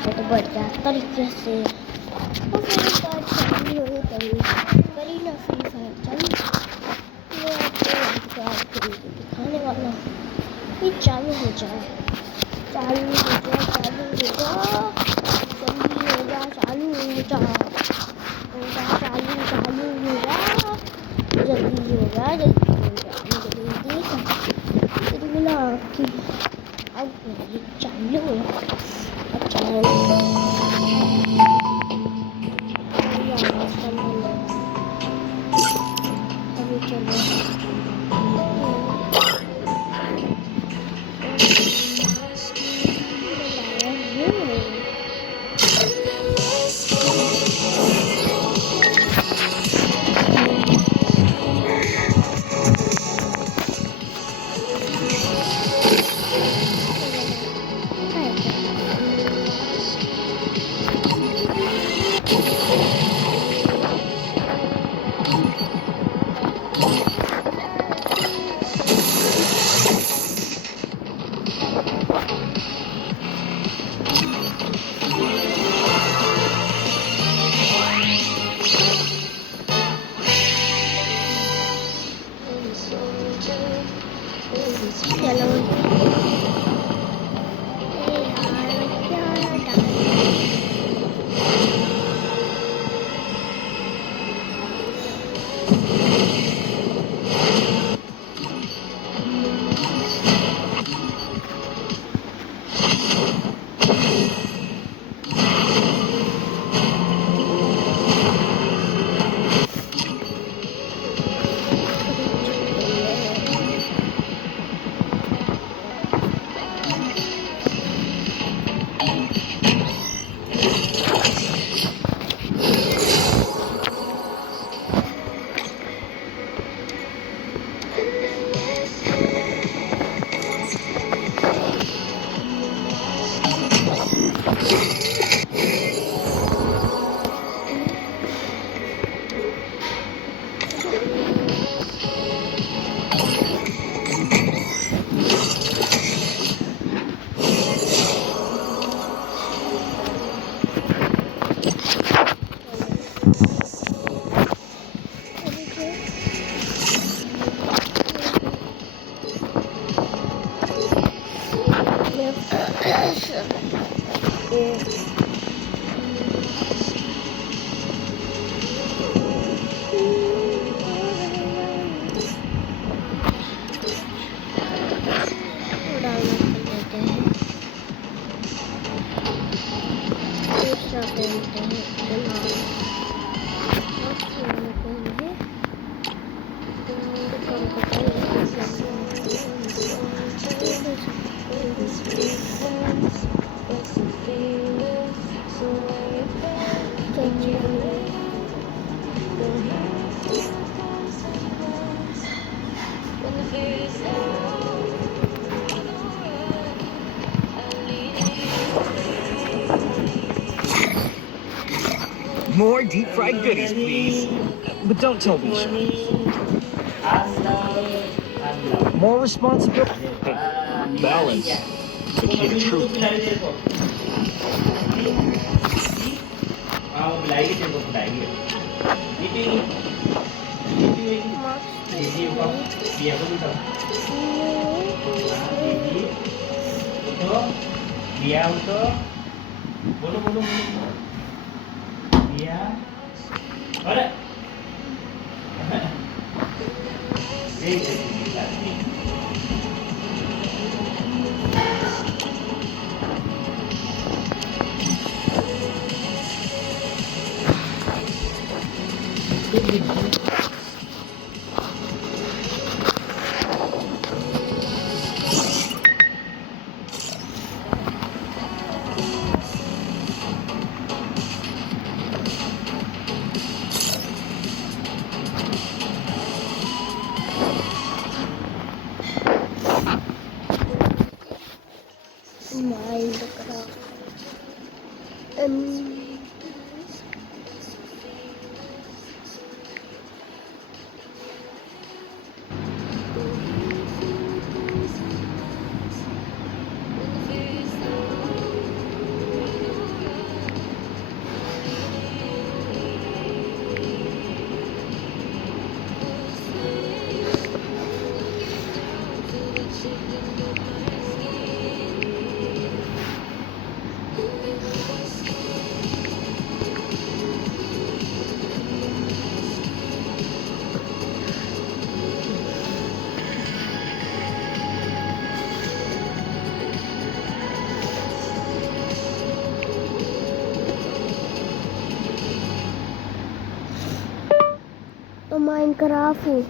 बहुत बढ़िया तरीके से और फ्री फायर चालू हो गई। करी ना फ्री फायर चालू। मैं आपको आज करके दिखाने वाला हूँ। ये चालू हो जाए, चालू हो जा, चालू हो जा, जल्दी हो जा, चालू हो जा, चालू चालू हो जा, जल्दी हो जा, जल्दी हो जा। मुझे देखा मिला कि अब ये चालू हो। अच्छा अभी चलो More deep fried goodies, please. But don't tell me. More responsibility. Balance. The key to truth. Dia untuk bulu dia ada Minecraft. Minecraft हूँ।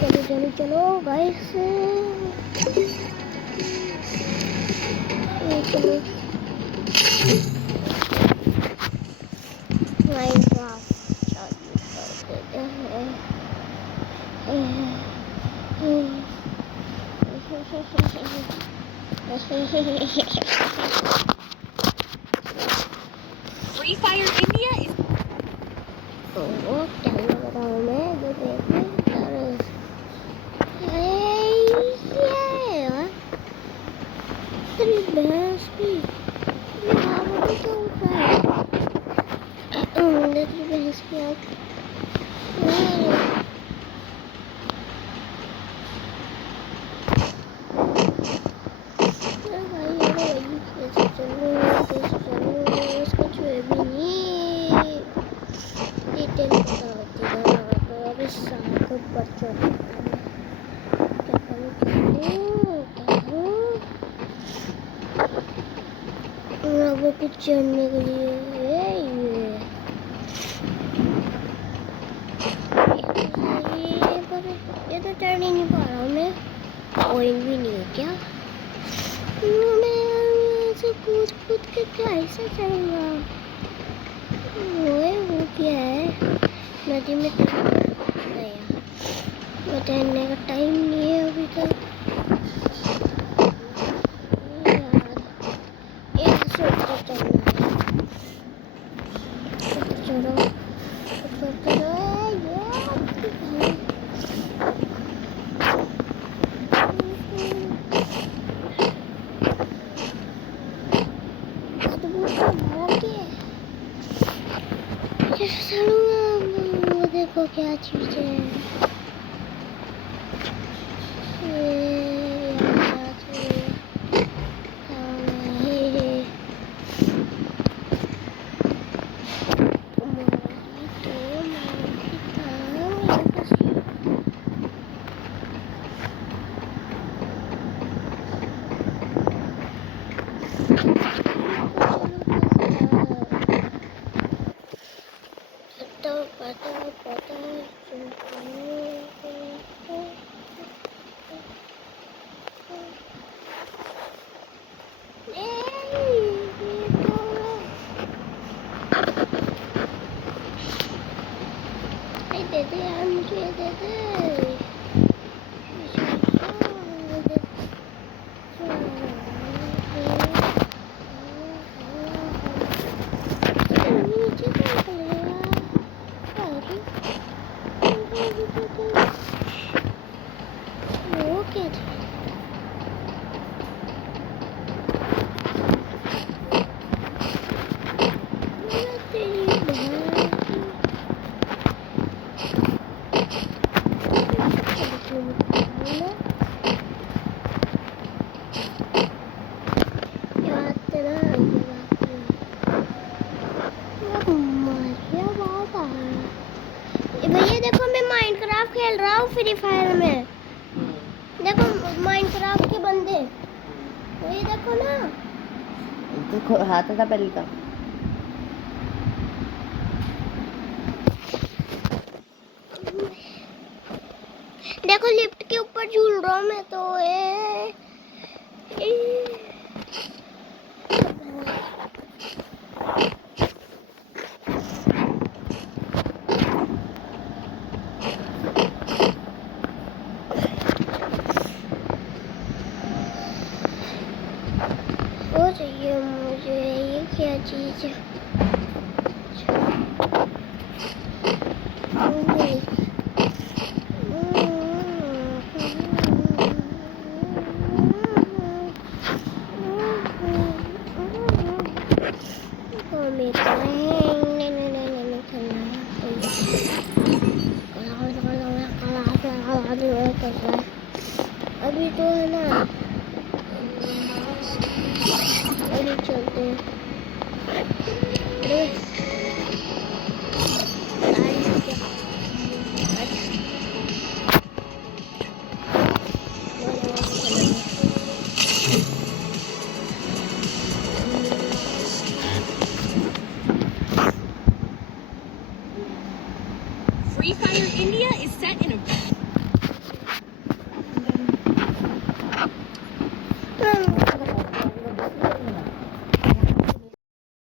चलो चलो चलो गाइस, चलो माइनक्राफ्ट चालू कर देते हैं। Free Fire India is तो क्या लग रहा हूँ मैं, जो देखते तेरी भैंस की यहाँ पर क्या होता है? तेरी भैंस की आँख कुछ चढ़ने के लिए है ये तो चढ़ ही नहीं पा रहा हूँ मैं। ऑयल भी नहीं है क्या? मैं ऐसे कूद कूद के कैसे चढ़ूंगा? वो क्या है? नदी में गया, मैं तैरने का टाइम नहीं है अभी तक। वो देखो क्या चीज है दे दे यार, मुझे दे दे। भैया देखो, मैं माइनक्राफ्ट खेल रहा हूँ फ्री फायर में। देखो माइनक्राफ्ट के बंदे, ये देखो ना, देखो हाथ था पहले का। देखो लिफ्ट के ऊपर झूल रहा हूँ मैं तो। वो चाहिए मुझे, ये क्या चीज है? अभी तो है ना, अभी चलते हैं। India is set in a